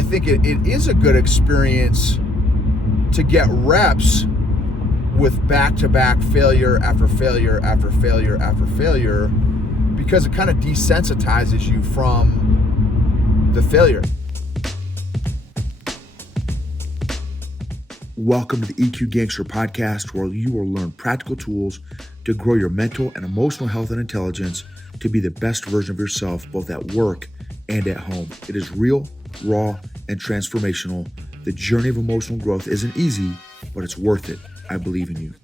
I think it is a good experience to get reps with back-to-back failure after failure after failure after failure, because it kind of desensitizes you from the failure. Welcome to the EQ Gangster podcast, where you will learn practical tools to grow your mental and emotional health and intelligence to be the best version of yourself, both at work and at home. It is real, raw, and transformational. The journey of emotional growth isn't easy, but it's worth it. I believe in you.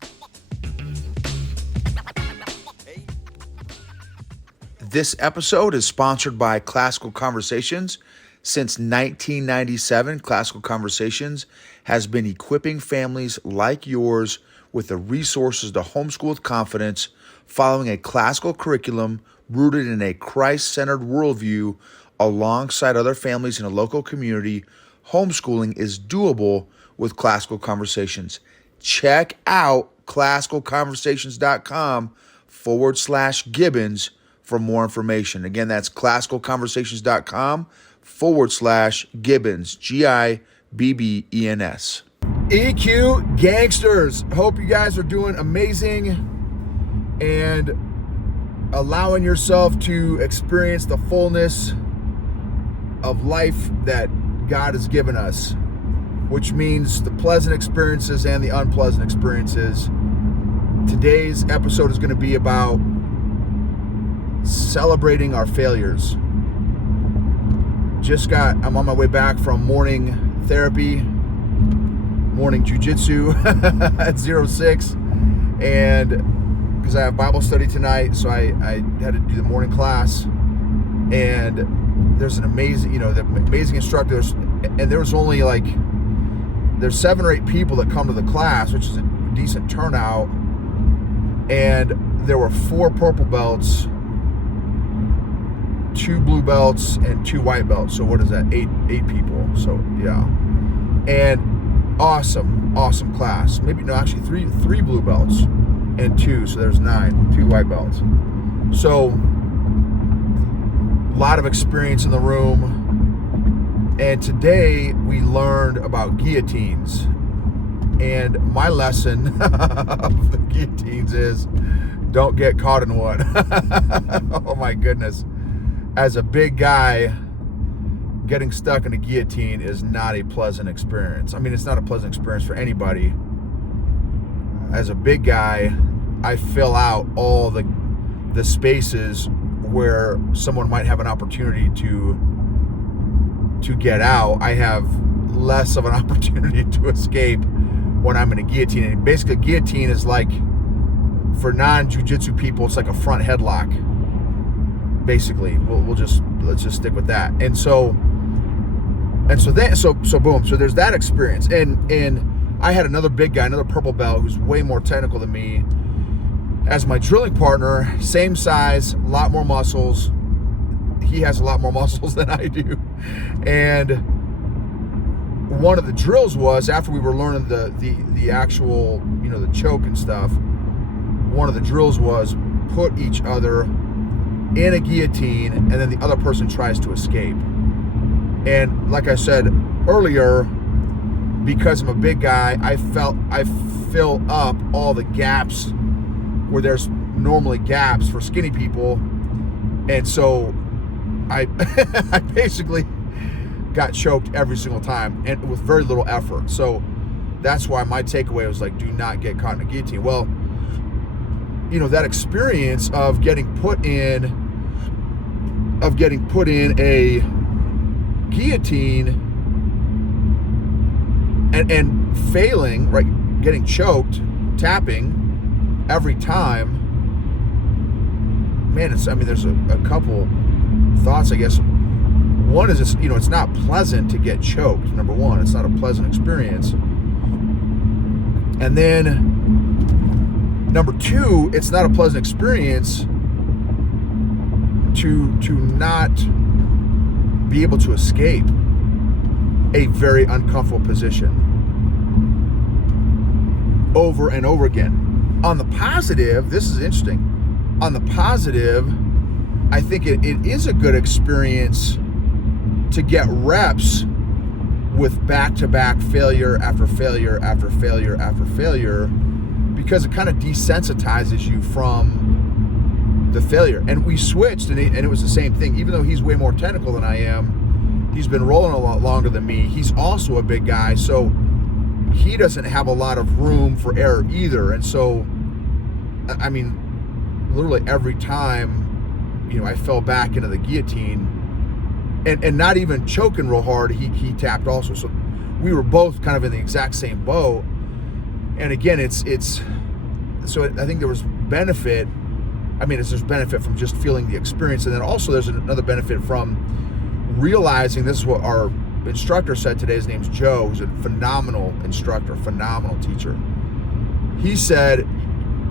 This episode is sponsored by Classical Conversations. Since 1997, Classical Conversations has been equipping families like yours with the resources to homeschool with confidence, following a classical curriculum rooted in a Christ-centered worldview alongside other families in a local community. Homeschooling is doable with Classical Conversations. Check out classicalconversations.com/Gibbons for more information. Again, that's classicalconversations.com/Gibbons, Gibbens. EQ Gangsters. Hope you guys are doing amazing and allowing yourself to experience the fullness of life that God has given us, which means the pleasant experiences and the unpleasant experiences. Today's episode is going to be about celebrating our failures. I'm on my way back from morning therapy, morning jiu-jitsu at 06, and because I have Bible study tonight, so I had to do the morning class, and there's an amazing, the amazing instructors, and there's only there's 7 or 8 people that come to the class, which is a decent turnout, and there were 4 purple belts, 2 blue belts, and 2 white belts. So what is that? 8 people. So yeah, and awesome class. Actually 3 blue belts and 2. So there's 9. 2 white belts. So a lot of experience in the room. And today we learned about guillotines. And my lesson of the guillotines is don't get caught in one. Oh my goodness. As a big guy, getting stuck in a guillotine is not a pleasant experience. I mean, it's not a pleasant experience for anybody. As a big guy, I fill out all the spaces where someone might have an opportunity to get out. I have less of an opportunity to escape when I'm in a guillotine. And basically, a guillotine is like, for non-jiu-jitsu people, it's like a front headlock. Basically, let's just stick with that. And so boom. So there's that experience. And I had another big guy, another purple belt, who's way more technical than me, as my drilling partner. Same size, a lot more muscles. He has a lot more muscles than I do. And one of the drills was, after we were learning the actual, the choke and stuff, one of the drills was put each other in a guillotine, and then the other person tries to escape. And like I said earlier, because I'm a big guy, I fill up all the gaps where there's normally gaps for skinny people. And so I basically got choked every single time, and with very little effort. So that's why my takeaway was do not get caught in a guillotine. Well, that experience of getting put in a guillotine and failing, right, getting choked, tapping every time, man, there's a couple thoughts, I guess. One is, it's not pleasant to get choked. Number one, it's not a pleasant experience. And then number 2, it's not a pleasant experience to not be able to escape a very uncomfortable position over and over again. On the positive, this is interesting. On the positive, I think it is a good experience to get reps with back-to-back failure after failure after failure after failure, because it kind of desensitizes you from the failure. And we switched, and it was the same thing. Even though he's way more technical than I am, he's been rolling a lot longer than me. He's also a big guy, so he doesn't have a lot of room for error either. And so, I mean, literally every time, I fell back into the guillotine, and not even choking real hard, he tapped also. So we were both kind of in the exact same boat. And again, so I think there was benefit. There's benefit from just feeling the experience. And then also there's another benefit from realizing, this is what our instructor said today. His name's Joe, who's a phenomenal instructor, phenomenal teacher. He said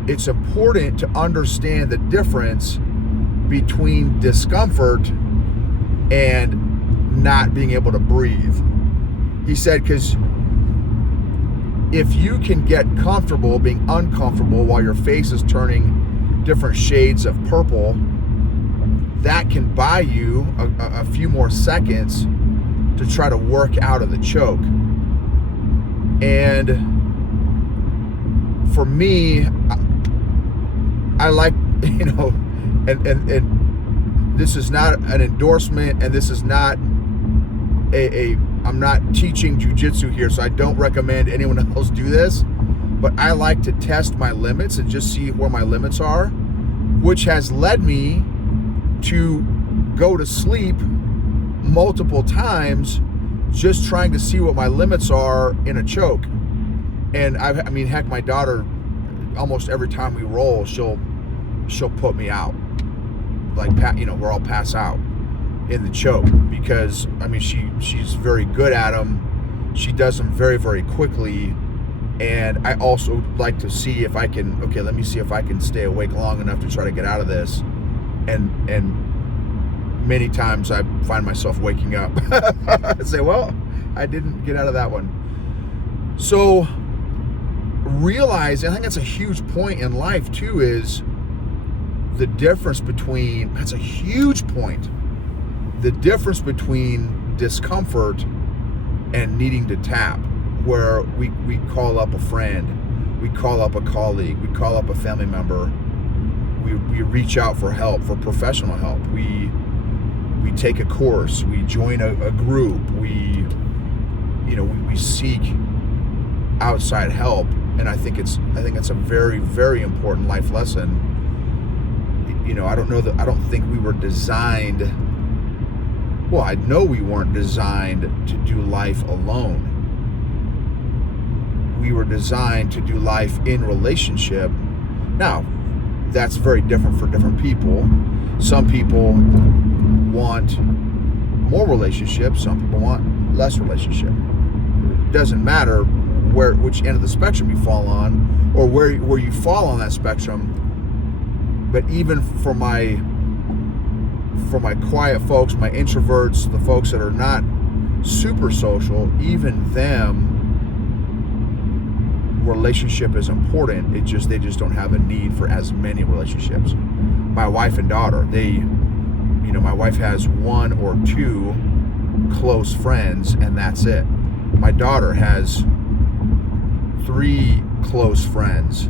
it's important to understand the difference between discomfort and not being able to breathe. He said, because if you can get comfortable being uncomfortable while your face is turning different shades of purple, that can buy you a few more seconds to try to work out of the choke. And for me, I like, and this is not an endorsement, and this is not I'm not teaching jujitsu here, so I don't recommend anyone else do this, but I like to test my limits and just see where my limits are, which has led me to go to sleep multiple times just trying to see what my limits are in a choke. And heck, my daughter, almost every time we roll, she'll put me out. Like, where I'll pass out in the choke, because she's very good at them. She does them very, very quickly. And I also like to see if I can, let me see if I can stay awake long enough to try to get out of this. And many times I find myself waking up and say, well, I didn't get out of that one. So realize, I think that's a huge point in life too, is the difference between, that's a huge point, the difference between discomfort and needing to tap, where we call up a friend, we call up a colleague, we call up a family member, we reach out for help, for professional help, we take a course, we join a group, we seek outside help. And I think it's a very, very important life lesson. I don't think we were designed, well, I know we weren't designed to do life alone. We were designed to do life in relationship. Now, that's very different for different people. Some people want more relationship, some people want less relationship. It doesn't matter which end of the spectrum you fall on, or where you fall on that spectrum. But even for my quiet folks, my introverts, the folks that are not super social, even them, relationship is important. They just don't have a need for as many relationships. My wife and daughter, my wife has one or two close friends, and that's it. My daughter has 3 close friends,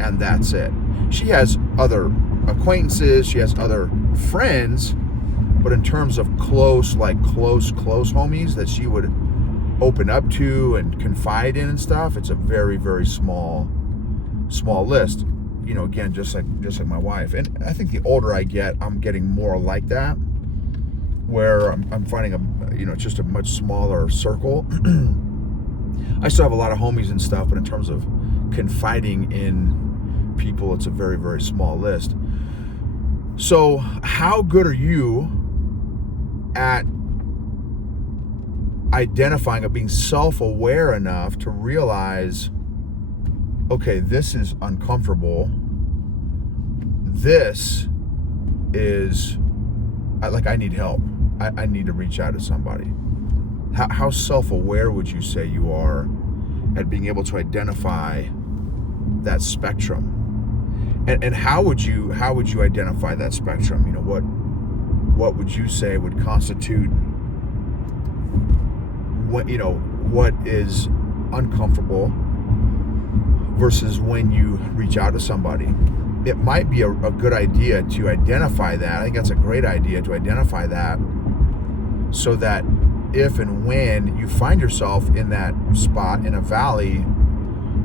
and that's it. She has other acquaintances, she has other friends, but in terms of close homies that she would open up to and confide in and stuff, it's a very, very small list. Again, just like my wife. And I think the older I get, I'm getting more like that, where I'm finding just a much smaller circle. I still have a lot of homies and stuff, but in terms of confiding in people, it's a very, very small list. So how good are you at identifying, of being self-aware enough to realize, okay, this is uncomfortable. This is, I need help. I need to reach out to somebody. How self-aware would you say you are at being able to identify that spectrum? And how would you identify that spectrum? What would you say would constitute what is uncomfortable versus when you reach out to somebody. It might be a good idea to identify that. I think that's a great idea to identify that, so that if and when you find yourself in that spot in a valley,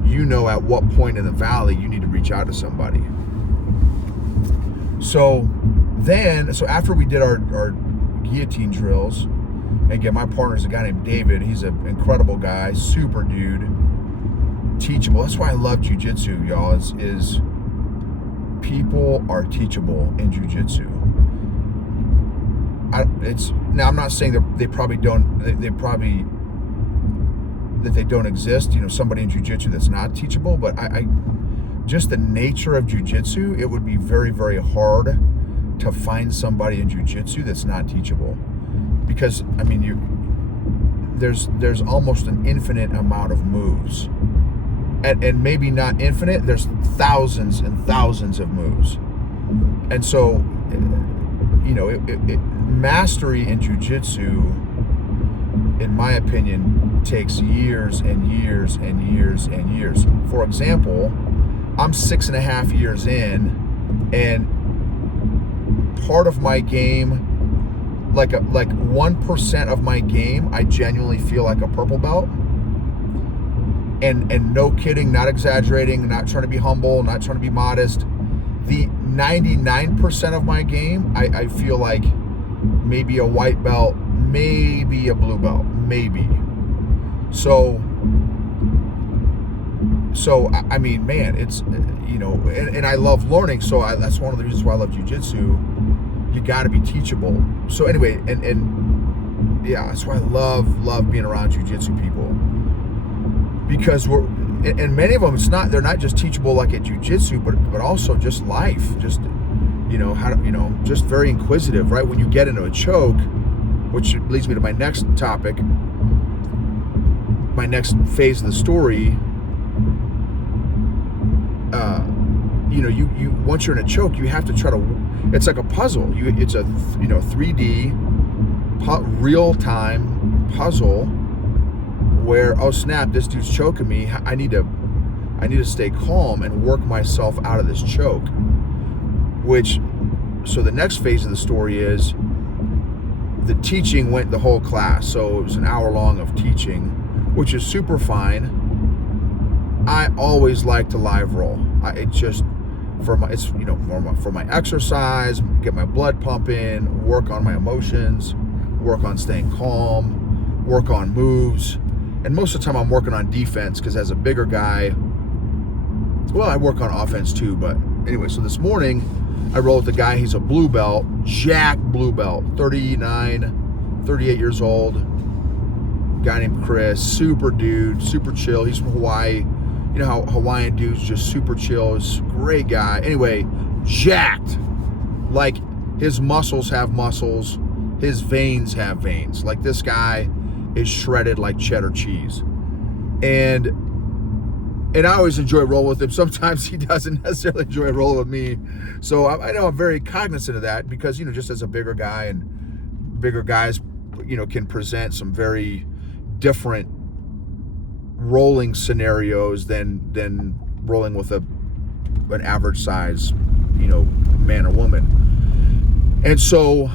you know at what point in the valley you need to reach out to somebody. So after we did our guillotine drills, and again, my partner's a guy named David. He's an incredible guy, super dude, teachable. That's why I love jiu-jitsu, y'all, is people are teachable in jiu-jitsu. Now I'm not saying that they don't exist, somebody in jiu-jitsu that's not teachable, but I just the nature of jiu-jitsu, it would be very, very hard to find somebody in jiu-jitsu that's not teachable, because there's almost an infinite amount of moves, and maybe not infinite, there's thousands and thousands of moves. And so mastery in jiu-jitsu, in my opinion, takes years and years and years and years. For example, I'm 6.5 years in, and part of my game, like 1% of my game, I genuinely feel like a purple belt. And no kidding, not exaggerating, not trying to be humble, not trying to be modest. The 99% of my game, I feel like maybe a white belt, maybe a blue belt, maybe. So I mean, man, it's, and I love learning. So that's one of the reasons why I love jiu-jitsu. You got to be teachable. So anyway, and yeah, that's why I love being around jiu-jitsu people, because and many of them, they're not just teachable like at jiu-jitsu, but also just life, just, just very inquisitive, right? When you get into a choke, which leads me to my next topic, my next phase of the story. You once you're in a choke, you have to try to. It's like a puzzle. It's a 3D real-time puzzle where, oh snap, this dude's choking me. I need to stay calm and work myself out of this choke. So the next phase of the story is the teaching went the whole class. So it was an hour long of teaching, which is super fine. I always like to live roll. For my exercise, get my blood pumping, work on my emotions, work on staying calm, work on moves. And most of the time I'm working on defense, because as a bigger guy, well, I work on offense too. But anyway, so this morning I rolled with the guy. He's a blue belt, jack blue belt, 38 years old, guy named Chris, super dude, super chill. He's from Hawaii. You know how Hawaiian dudes just super chill. He's a great guy. Anyway, jacked. Like, his muscles have muscles. His veins have veins. Like, this guy is shredded like cheddar cheese. And I always enjoy rolling with him. Sometimes he doesn't necessarily enjoy rolling with me. So I know I'm very cognizant of that, because, just as a bigger guy, and bigger guys, can present some very different rolling scenarios than rolling with an average size, man or woman. And so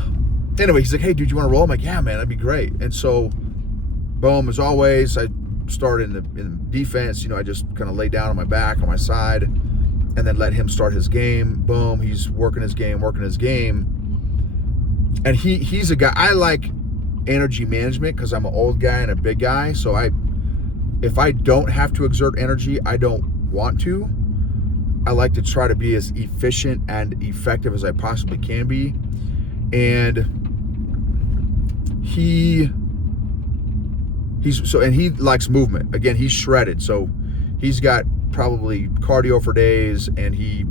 anyway, he's like, hey dude, you want to roll? I'm like, yeah man, that'd be great. And so boom, as always, I start in defense. I just kind of lay down on my back, on my side, and then let him start his game. Boom, he's working his game. And he's a guy, I like energy management, because I'm an old guy and a big guy. So if I don't have to exert energy, I don't want to. I like to try to be as efficient and effective as I possibly can be. And he likes movement. Again, he's shredded. So he's got probably cardio for days, and he's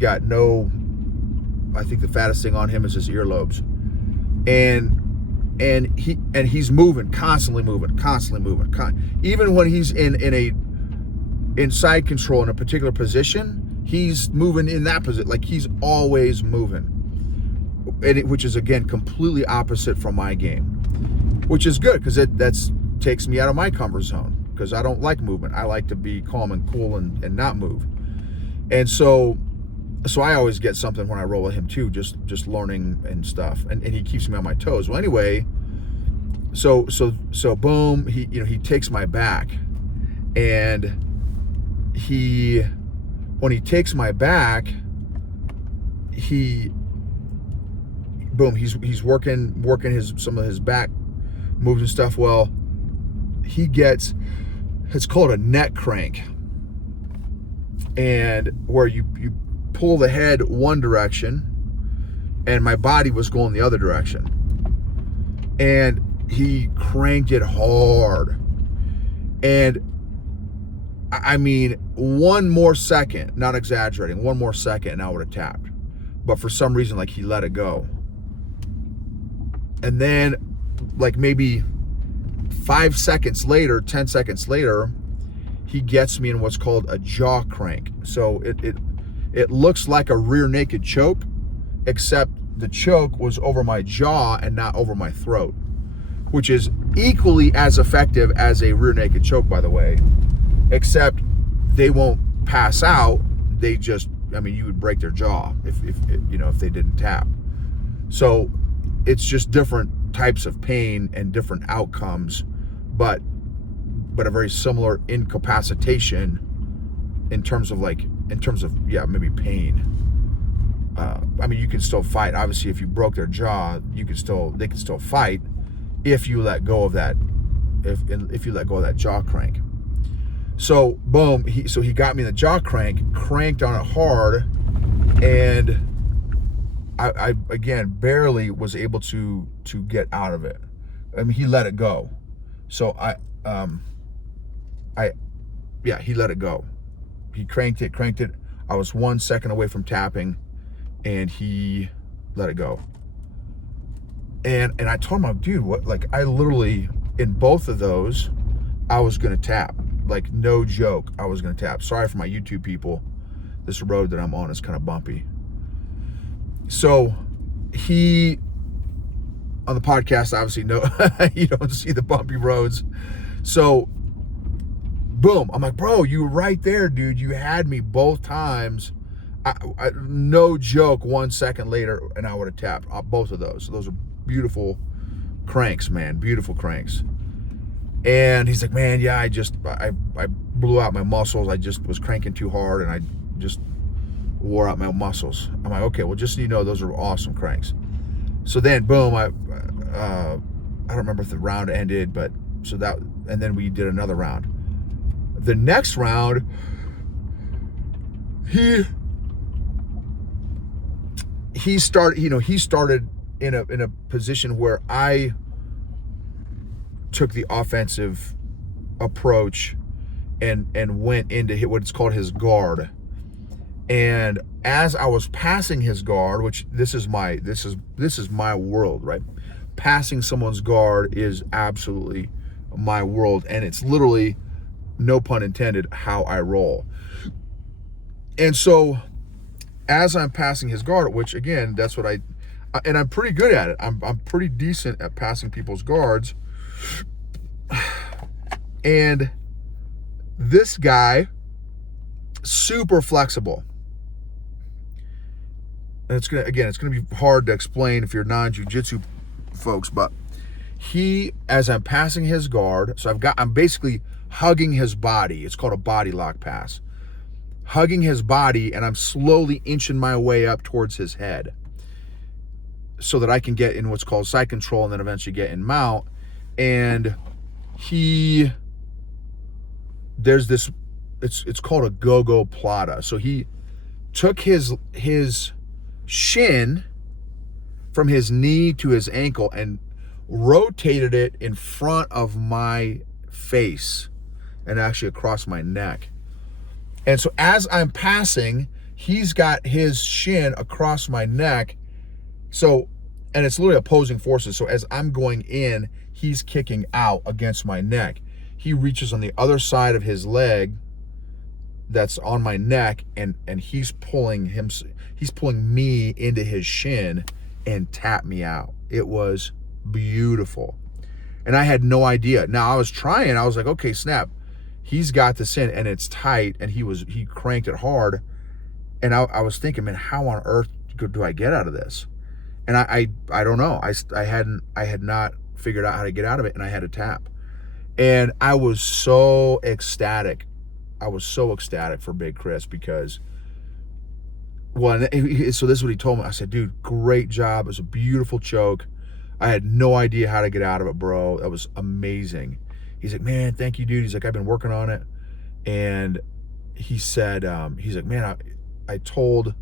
got I think the fattest thing on him is his earlobes. And he's moving, constantly moving. Even when he's in side control in a particular position, he's moving in that position. Like, he's always moving, which is again completely opposite from my game. which is good because that's takes me out of my comfort zone, because I don't like movement. I like to be calm and cool and not move. And so I always get something when I roll with him too, just learning and stuff, and he keeps me on my toes. Well, anyway, so boom, he takes my back, and when he takes my back, he's working some of his back moves and stuff. Well, he gets, it's called a neck crank, and where you pull the head one direction and my body was going the other direction, and he cranked it hard. And I mean, one more second, not exaggerating, one more second and I would have tapped. But for some reason, like, he let it go. And then, like, maybe 5 seconds later, 10 seconds later, he gets me in what's called a jaw crank. So it looks like a rear naked choke, except the choke was over my jaw and not over my throat, which is equally as effective as a rear naked choke, by the way, except they won't pass out. They just, I mean, you would break their jaw if they didn't tap. So it's just different types of pain and different outcomes, but a very similar incapacitation in terms of maybe pain. I mean, you can still fight. Obviously, if you broke their jaw, they can still fight if you let go of that, if you let go of that jaw crank. So boom, he got me in the jaw crank, cranked on it hard, and I again barely was able to get out of it. I mean, he let it go. So he let it go. He cranked it. I was 1 second away from tapping, and he let it go. And I told him, dude, what? Like, I literally, in both of those, I was gonna tap. Like, no joke, I was gonna tap. Sorry for my YouTube people. This road that I'm on is kind of bumpy. So he, on the podcast, obviously, no, you don't see the bumpy roads. So boom, I'm like, bro, you were right there, dude. You had me both times. I no joke, 1 second later, and I would have tapped both of those. So those are beautiful cranks, man, beautiful cranks. And he's like, man, yeah, I blew out my muscles. I just was cranking too hard, and I just wore out my muscles. I'm like, okay, well, just so you know, those are awesome cranks. So then, boom, I don't remember if the round ended, but and then we did another round. The next round, he started in a position where I took the offensive approach and went into what's called his guard. And as I was passing his guard, which this is my world, right? Passing someone's guard is absolutely my world, and it's literally, no pun intended, how I roll. And so as I'm passing his guard, which again, that's what and I'm pretty good at it. I'm pretty decent at passing people's guards. And this guy, super flexible. And it's gonna be hard to explain if you're non-jiu-jitsu folks, but as I'm passing his guard, so I'm basically hugging his body. It's called a body lock pass. Hugging his body, and I'm slowly inching my way up towards his head so that I can get in what's called side control and then eventually get in mount. And there's this, it's called a go-go plata. So he took his shin from his knee to his ankle and rotated it in front of my face and actually across my neck. And so as I'm passing, he's got his shin across my neck. So, and it's literally opposing forces. So as I'm going in, he's kicking out against my neck. He reaches on the other side of his leg that's on my neck, and he's pulling me into his shin and tap me out. It was beautiful. And I had no idea. Now I was trying, I was like, okay, snap. He's got this in and it's tight, and he cranked it hard. And I was thinking, man, how on earth do I get out of this? And I don't know. I had not figured out how to get out of it, and I had to tap. And I was so ecstatic. I was so ecstatic for Big Chris because, well, so this is what he told me. I said, dude, great job. It was a beautiful choke. I had no idea how to get out of it, bro. That was amazing. He's like, man, thank you, dude. He's like, I've been working on it. And he said, he's like, man, I told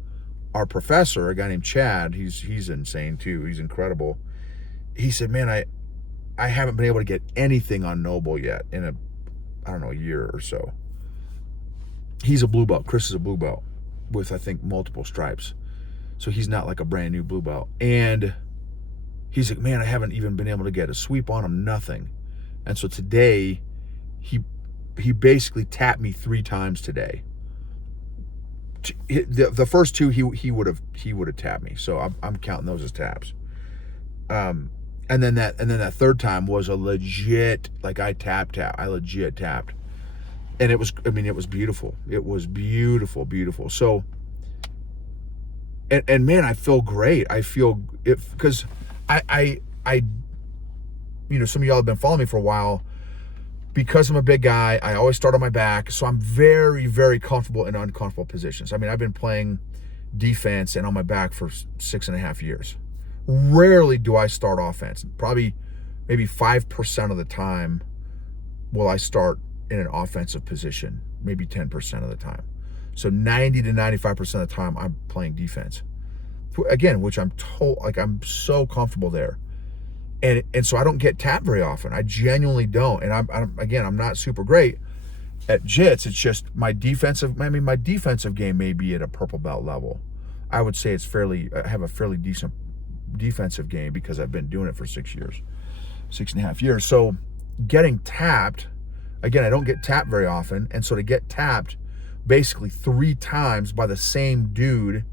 our professor, a guy named Chad, he's insane too. He's incredible. He said, man, I haven't been able to get anything on Noble yet in a year or so. He's a blue belt. Chris is a blue belt with, I think, multiple stripes. So he's not like a brand new blue belt. And he's like, man, I haven't even been able to get a sweep on him, nothing. And so today, he basically tapped me 3 times today. The first 2 he would have tapped me. So I'm counting those as taps. And then that third time was a legit, like I legit tapped. And it was beautiful. It was beautiful. So, and man, I feel great. I feel it because I some of y'all have been following me for a while. Because I'm a big guy, I always start on my back. So I'm very, very comfortable in uncomfortable positions. I mean, I've been playing defense and on my back for 6.5 years. Rarely do I start offense. Probably maybe 5% of the time will I start in an offensive position, maybe 10% of the time. So 90 to 95% of the time I'm playing defense. Again, which I'm so comfortable there. And so I don't get tapped very often. I genuinely don't. And I'm not super great at jits. It's just my defensive game may be at a purple belt level. I would say I have a fairly decent defensive game because I've been doing it for 6.5 years. So getting tapped, again, I don't get tapped very often. And so to get tapped basically 3 times by the same dude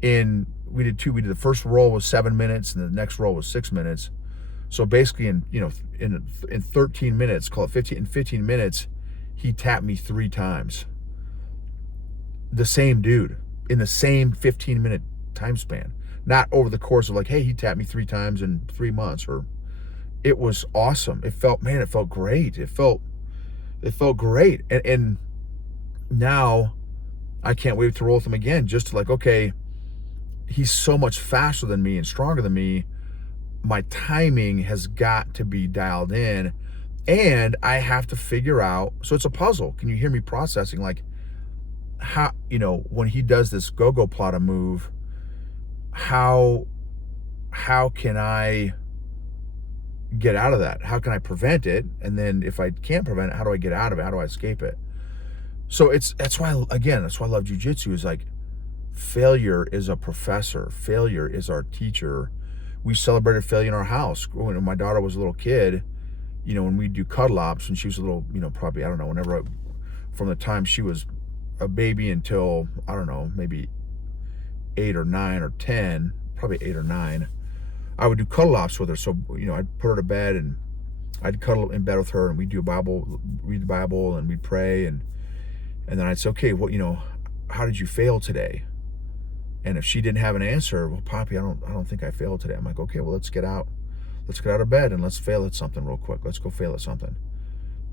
we did the first roll was 7 minutes and the next roll was 6 minutes. So basically in 13 minutes, call it 15 minutes, he tapped me 3 times. The same dude in the same 15-minute time span. Not over the course of like, hey, he tapped me 3 times in 3 months. It was awesome. It felt great. It felt great. And now I can't wait to roll with him again, just to like, okay, he's so much faster than me and stronger than me. My timing has got to be dialed in, and I have to figure out, so it's a puzzle. Can you hear me processing? Like, how, when he does this go-go plata move, how can I get out of that? How can I prevent it? And then if I can't prevent it, how do I get out of it? How do I escape it? So that's why I love jiu-jitsu, is like, failure is a professor. Failure is our teacher. We celebrated failure in our house. When my daughter was a little kid, when we do cuddle ops, and she was a little, probably, I don't know, from the time she was a baby until, I don't know, maybe 8 or 9 or 10, probably 8 or 9, I would do cuddle ops with her. So, I'd put her to bed and I'd cuddle in bed with her, and we'd do read the Bible, and we'd pray. And then I'd say, okay, well, how did you fail today? And if she didn't have an answer, well, Poppy, I don't think I failed today. I'm like, okay, well, let's get out of bed and let's fail at something real quick. Let's go fail at something.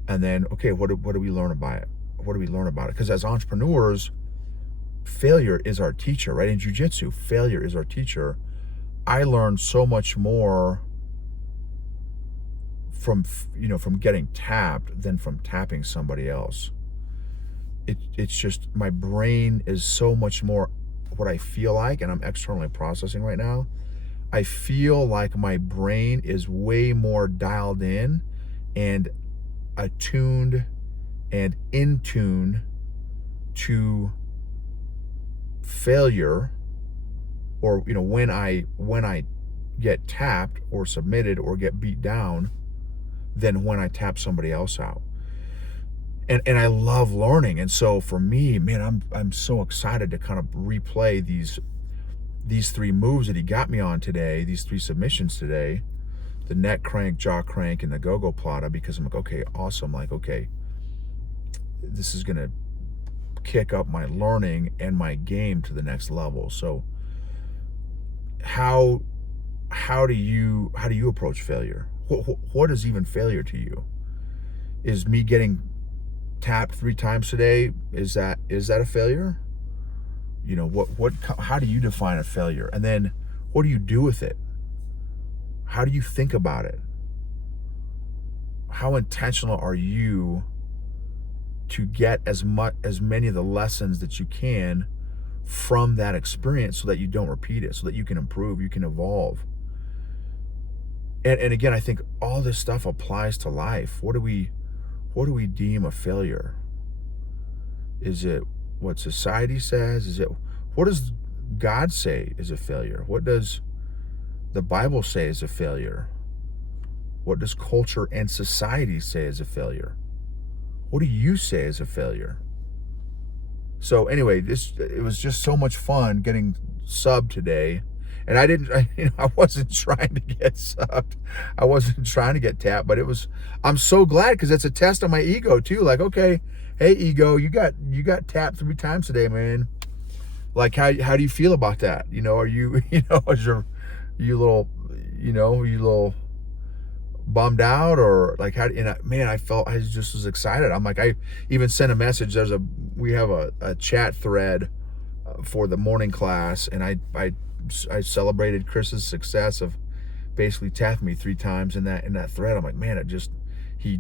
And then, okay, what do we learn about it? What do we learn about it? Because as entrepreneurs, failure is our teacher, right? In jiu-jitsu, failure is our teacher. I learned so much more from getting tapped than from tapping somebody else. It's just, my brain is so much more what I feel like, and I'm externally processing right now. I feel like my brain is way more dialed in and attuned and in tune to failure, or when I get tapped or submitted or get beat down, than when I tap somebody else out. And I love learning. And so for me, man, I'm so excited to kind of replay these 3 moves that he got me on today, these 3 submissions today, the neck crank, jaw crank, and the go-go plata, because I'm like, okay, awesome. Like, okay, this is going to kick up my learning and my game to the next level. So how do you approach failure? What is even failure to you? Is me getting tapped 3 times today, is that a failure? You know, how do you define a failure? And then what do you do with it? How do you think about it? How intentional are you to get as many of the lessons that you can from that experience, so that you don't repeat it, so that you can improve, you can evolve? And again, I think all this stuff applies to life. What do we deem a failure? Is it what society says? Is it, what does God say is a failure? What does the Bible say is a failure? What does culture and society say is a failure? What do you say is a failure? So anyway, it was just so much fun getting subbed today. And I wasn't trying to get subbed. I wasn't trying to get tapped, but I'm so glad, because it's a test on my ego too. Like, okay, hey ego, you got tapped 3 times today, man. Like, how do you feel about that? You know, are you, you little bummed out, or like, how? And I just was excited. I'm like, I even sent a message. We have a chat thread for the morning class, and I celebrated Chris's success of basically tapping me 3 times in that thread. I'm like, man, he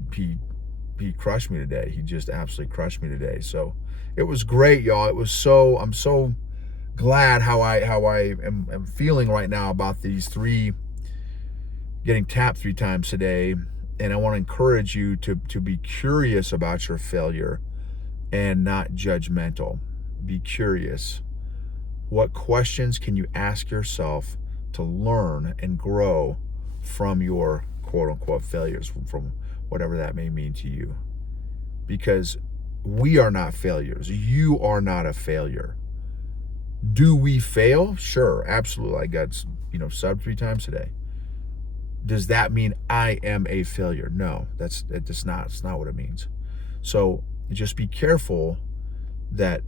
crushed me today. He just absolutely crushed me today. So it was great, y'all. I'm so glad how I am feeling right now about these 3 getting tapped 3 times today. And I want to encourage you to be curious about your failure and not judgmental. Be curious. What questions can you ask yourself to learn and grow from your quote unquote failures, from whatever that may mean to you? Because we are not failures. You are not a failure. Do we fail? Sure, absolutely. I got, subbed 3 times today. Does that mean I am a failure? No, it's not what it means. So just be careful that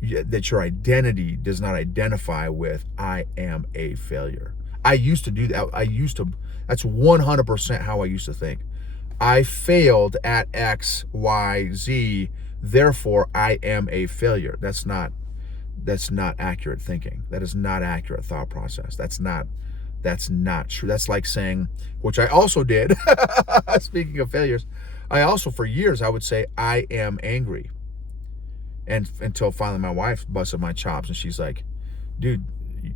your identity does not identify with I am a failure. I used to do that. That's 100% how I used to think. I failed at X, Y, Z, therefore I am a failure. That's not accurate thinking. That is not accurate thought process. That's not true. That's like saying, which I also did, speaking of failures, I also, for years, I would say, I am angry. And until finally my wife busted my chops, and she's like, dude,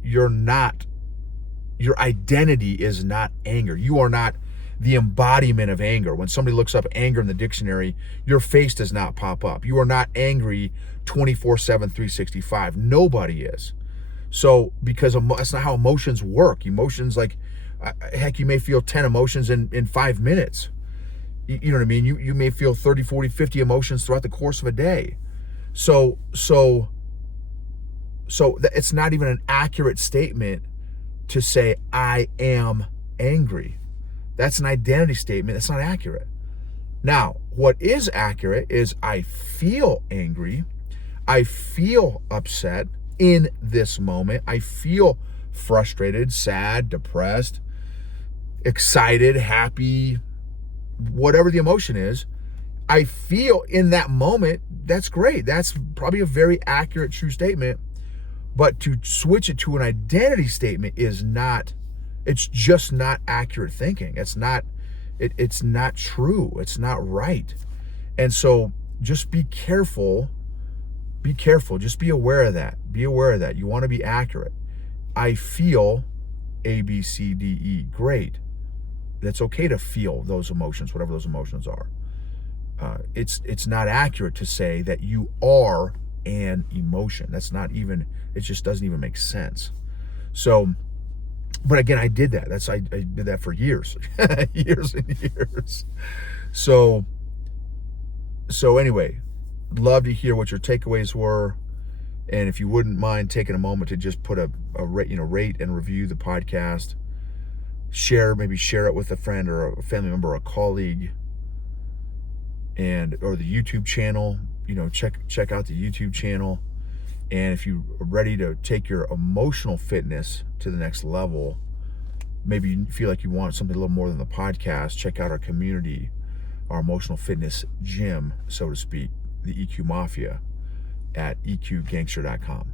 your identity is not anger. You are not the embodiment of anger. When somebody looks up anger in the dictionary, your face does not pop up. You are not angry 24/7, 365. Nobody is. So, because that's not how emotions work. Emotions, like, heck, you may feel 10 emotions in 5 minutes. You know what I mean? You may feel 30, 40, 50 emotions throughout the course of a day. So it's not even an accurate statement to say I am angry. That's an identity statement. That's not accurate. Now, what is accurate is I feel angry. I feel upset in this moment. I feel frustrated, sad, depressed, excited, happy, whatever the emotion is. I feel in that moment. That's great. That's probably a very accurate, true statement. But to switch it to an identity statement is not, it's just not accurate thinking. It's not true. It's not right. And so just be careful. Be careful. Just be aware of that. Be aware of that. You want to be accurate. I feel A, B, C, D, E. Great. It's okay to feel those emotions, whatever those emotions are. It's not accurate to say that you are an emotion. That's not even, it just doesn't even make sense. So, but again, I did that. I did that for years, years and years. So anyway, love to hear what your takeaways were. And if you wouldn't mind taking a moment to just put a rate and review the podcast. maybe share it with a friend or a family member or a colleague, or the YouTube channel. Check out the YouTube channel. And if you are ready to take your emotional fitness to the next level, maybe you feel like you want something a little more than the podcast, check out our community, our emotional fitness gym, so to speak, the EQ Mafia, at eqgangster.com.